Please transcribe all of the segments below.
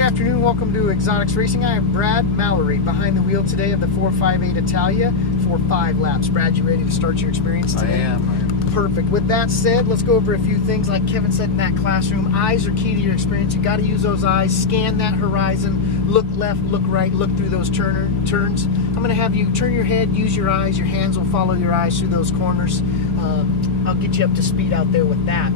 Good afternoon, welcome to Exotics Racing. I have Brad Mallory behind the wheel today of the 458 Italia for 5 laps. Brad, you ready to start your experience today? I am. Perfect. With that said, let's go over a few things. Like Kevin said in that classroom, eyes are key to your experience. You got to use those eyes, scan that horizon, look left, look right, look through those turns. I'm going to have you turn your head, use your eyes, your hands will follow your eyes through those corners. I'll get you up to speed out there with that.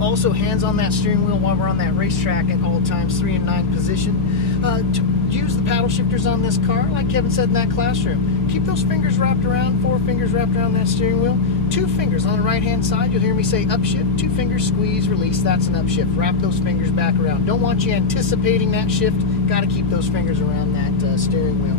Also, hands on that steering wheel while we're on that racetrack at all times, 3 and 9 position. To use the paddle shifters on this car, like Kevin said in that classroom, keep those fingers wrapped around, 4 fingers wrapped around that steering wheel. 2 fingers on the right hand side, you'll hear me say upshift, 2 fingers, squeeze, release, that's an upshift. Wrap those fingers back around. Don't want you anticipating that shift, got to keep those fingers around that steering wheel.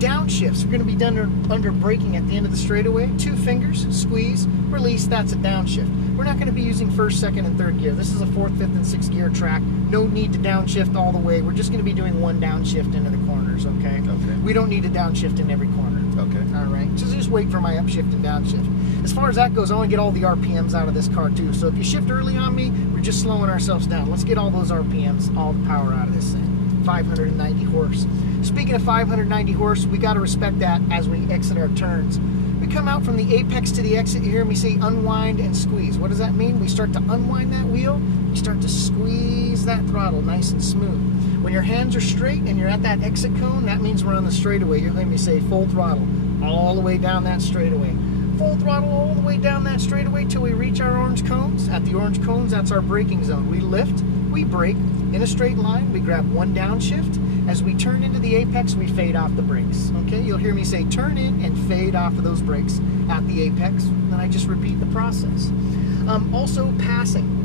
Downshifts are going to be done under braking at the end of the straightaway. 2 fingers, squeeze, release, that's a downshift. We're not going to be using 1st, 2nd, and 3rd gear. This is a 4th, 5th, and 6th gear track. No need to downshift all the way. We're just going to be doing 1 downshift into the corners, okay? Okay. We don't need to downshift in every corner. Okay. All right. So just wait for my upshift and downshift. As far as that goes, I want to get all the RPMs out of this car too. So if you shift early on me, we're just slowing ourselves down. Let's get all those RPMs, all the power out of this thing. 590 horse. Speaking of 590 horse, we got to respect that as we exit our turns. We come out from the apex to the exit, you hear me say unwind and squeeze. What does that mean? We start to unwind that wheel, you start to squeeze that throttle nice and smooth. When your hands are straight and you're at that exit cone, that means we're on the straightaway. You'll hear me say full throttle all the way down that straightaway. Full throttle all the way down that straightaway till we reach our orange cones. At the orange cones, that's our braking zone. We lift, we brake in a straight line, we grab 1 downshift. As we turn into the apex, we fade off the brakes. Okay, you'll hear me say turn in and fade off of those brakes at the apex. Then I just repeat the process. Also passing.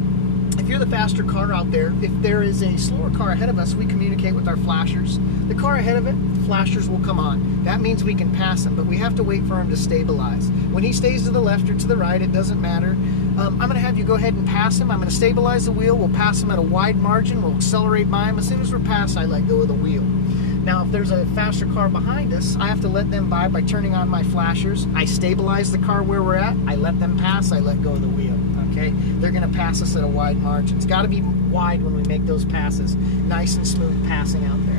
If you're the faster car out there, if there is a slower car ahead of us, we communicate with our flashers. The car ahead of it, flashers will come on. That means we can pass him, but we have to wait for him to stabilize. When he stays to the left or to the right, it doesn't matter. I'm going to have you go ahead and pass him. I'm going to stabilize the wheel. We'll pass him at a wide margin. We'll accelerate by him. As soon as we're past, I let go of the wheel. Now, if there's a faster car behind us, I have to let them by turning on my flashers. I stabilize the car where we're at. I let them pass. I let go of the wheel. Okay? They're going to pass us at a wide margin. It's got to be wide when we make those passes. Nice and smooth passing out there.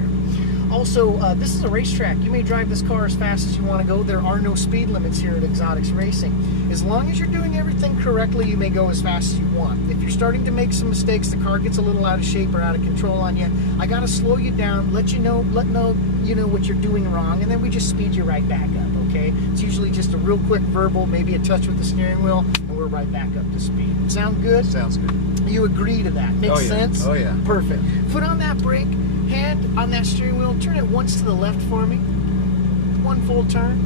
Also, this is a racetrack. You may drive this car as fast as you want to go. There are no speed limits here at Exotics Racing. As long as you're doing everything correctly, you may go as fast as you want. If you're starting to make some mistakes, the car gets a little out of shape or out of control on you, I got to slow you down, let you know what you're doing wrong, and then we just speed you right back up, okay? It's usually just a real quick verbal, maybe a touch with the steering wheel, and we're right back up to speed. Sound good? Sounds good. You agree to that? Makes sense? Oh, yeah. Perfect. Foot on that brake. Hand on that steering wheel, turn it once to the left for me. 1 full turn.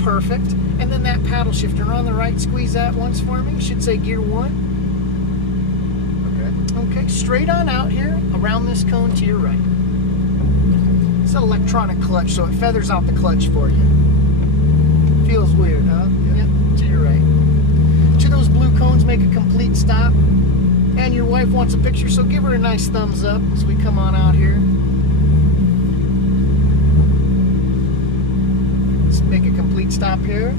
Perfect. And then that paddle shifter on the right, squeeze that once for me. Should say gear 1. Okay. Okay, straight on out here, around this cone to your right. It's an electronic clutch, so it feathers out the clutch for you. Feels weird, huh? Yeah. Yep, to your right. To those blue cones, make a complete stop. And your wife wants a picture, so give her a nice thumbs up as we come on out here. Make a complete stop here.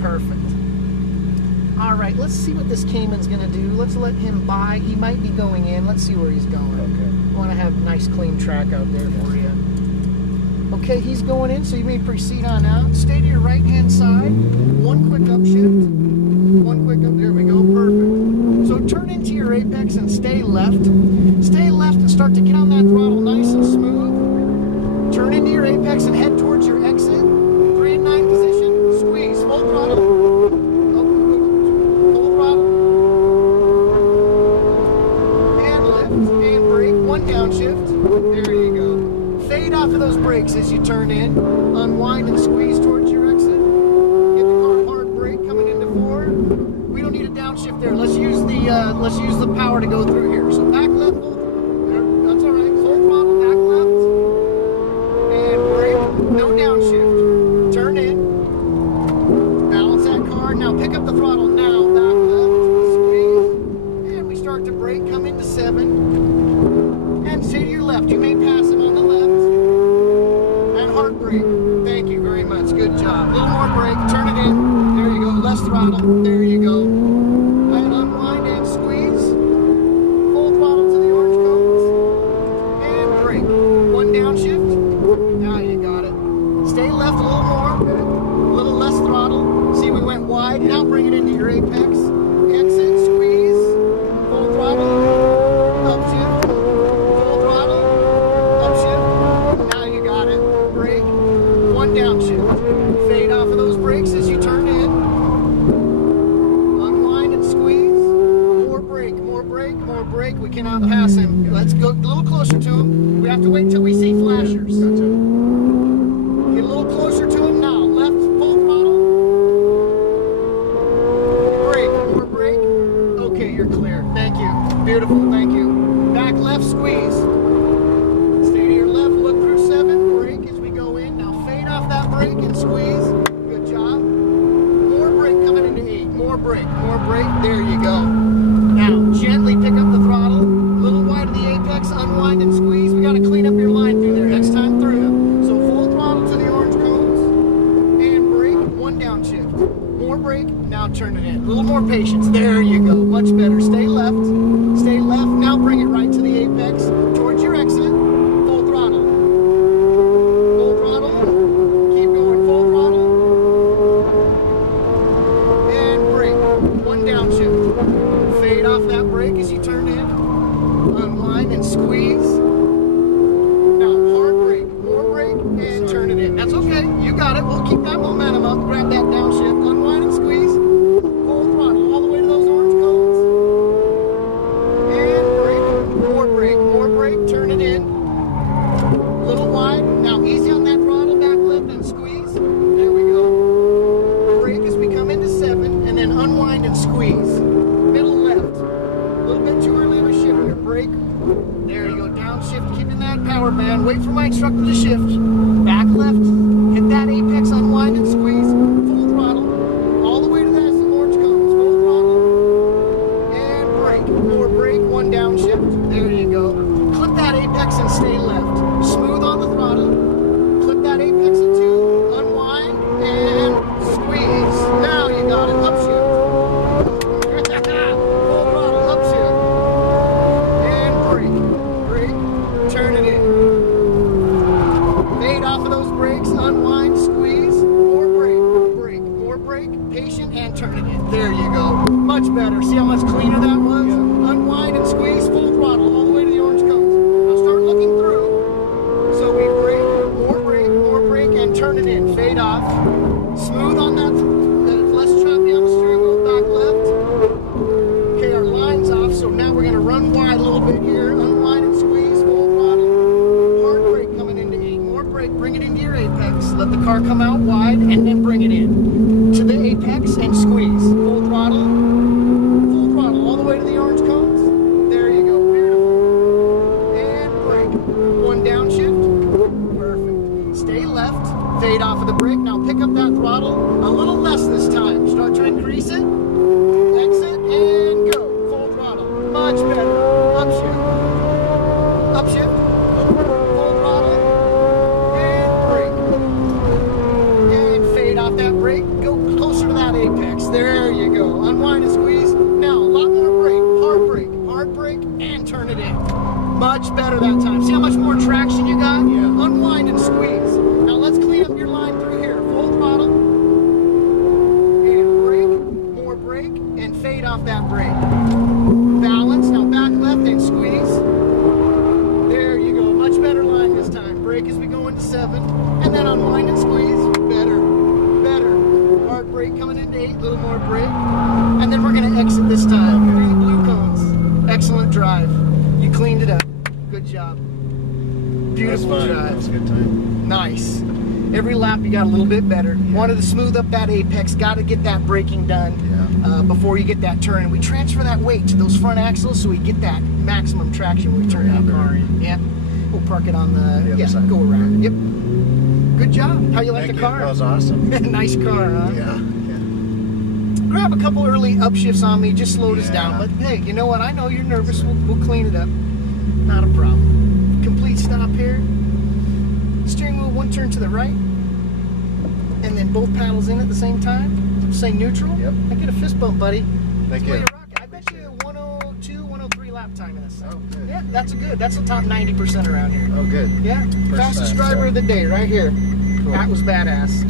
Perfect. All right, let's see what this Cayman's gonna do. Let's let him by. He might be going in. Let's see where he's going. Okay. I want to have a nice clean track out there for you. Okay, he's going in, so you may proceed on out. Stay to your right-hand side. 1 quick upshift. 1 quick up. There we go. Perfect. So turn into your apex and stay left. Stay left and start to get on that throttle nice and smooth. Turn into your apex and head towards your exit. 3 and 9 position. Squeeze. Full throttle. Full throttle. And lift. And brake. 1 downshift. There you go. Fade off of those brakes as you turn in. Unwind and squeeze towards your exit. Get the car hard brake coming into 4. We don't need a downshift there. Let's use the power to go through here. So back left. That's all right. Full throttle. Back left. No downshift. Turn in. Balance that car. Now pick up the throttle now. Back left. Squeeze. And we start to brake. Come into 7. And stay to your left. You may pass him on the left. And hard brake. Thank you very much. Good job. A little more brake. Turn it in. There you go. Less throttle. There you go. And unwind and squeeze. Full throttle to the orange cones. pass him. Let's go a little closer to him. We have to wait until we see flashers. Gotcha. Get a little closer to him now. Left, full throttle. Brake, more brake. Okay, you're clear. Thank you. Beautiful, thank you. Back left, squeeze. Stay to your left, look through 7. Brake as we go in. Now fade off that brake and squeeze. Good job. More brake coming into 8. More brake, more brake. There you go. Now gently pick up the throttle. A little wide of the apex, unwind and squeeze. We got to clean up your line through there next time through. So full throttle to the orange cones. And brake, 1 downshift. More brake, now turn it in. A little more patience. There you go. Much better. Stay left. Stay left. Now bring it right to the apex. Towards your exit. Full throttle. Full throttle. Keep going. Full throttle. And brake. 1 downshift. Fade off that brake as you turn in. Unwind and squeeze. Now hard brake. More brake. And turn it in. That's okay. You got it. We'll keep that momentum up. Grab that downshift. Unwind and squeeze. Full throttle. All the way to those orange cones. And brake. More brake. More brake. Turn it in. A little wide. Now easy on that throttle. Back left and squeeze. There we go. Brake as we come into 7. And then unwind and squeeze. Middle left. A little bit too early of a shift here. Brake. There you go. Downshift. Keeping that power band. Wait for my instructor to shift. Back left. Hit that apex. Unwind and squeeze. Full throttle. All the way to that orange cones. Full throttle. And brake. More brake. 1 downshift. There you go. Clip that apex and stay left. Smooth on the throttle. Clip that apex at 2. Unwind and squeeze. Now you got it. Upshift. Full throttle. Upshift. And brake. Brake. Turn it in. Fade off of those brakes. Unwind. Squeeze. More brake. Brake. More brake. Patient and turn it in. There you go. Much better. See how much cleaner that was? Yeah. Unwind and squeeze. Full throttle. All the way to the orange cones. Now start looking through. So we brake, more brake, and turn it in. Fade off. Smooth on that. Less choppy on the steering wheel. Back left. Okay, our line's off, so now we're going to run wide a little bit here. Unwind and squeeze. Full throttle. Hard brake coming into 8. More brake. Bring it into your apex. Let the car come out wide, and then bring it in. To the apex and squeeze. Full throttle. Full throttle. All the way to the orange cones. There you go. Beautiful. And brake. 1 downshift. Perfect. Stay left. Fade off of the brake. Now pick up that throttle. A little less this time. Start to increase it. Exit and go. Full throttle. Much better. Upshift. Upshift. Full throttle. And brake. And fade off that brake. Go closer to that apex. There you go. Unwind and squeeze. Now a lot more brake. Hard brake. Hard brake. And turn it in. Much better that time. See how much more traction you got? Yeah. Unwind and squeeze. Now let's clean up your line through here. Full throttle. And brake. More brake. And fade off that brake. Balance. Now back left and squeeze. There you go. Much better line this time. Brake as we go into 7. And then unwind and squeeze. Better. Better. Hard brake coming into 8. A little more brake. And then we're going to exit this time. Through the blue cones. Excellent drive. You cleaned it up. Good job. Beautiful That drive. was a good time. Nice. Every lap you got a little bit better. Wanted to smooth up that apex. Got to get that braking done before you get that turn. And we transfer that weight to those front axles so we get that maximum traction when we turn that car in. Yeah. We'll park it on the other side. Go around. Yep. Good job. How you like Thank the you. car? That was awesome. Nice car, huh? Yeah. Grab a couple early upshifts on me. Just slowed us Yeah. down. But hey, you know what? I know you're nervous. We'll clean it up. Not a problem. Complete stop here. Steering wheel 1 turn to the right. And then both paddles in at the same time. Say neutral. Yep. I get a fist bump, buddy. Thank That's the you. way rock it. I bet you 102, 103 lap time in this thing. Oh, good. Yeah, that's good. That's the top 90% around here. Oh, good. Yeah. First Fastest time, driver so. of the day right here. Cool. That was badass.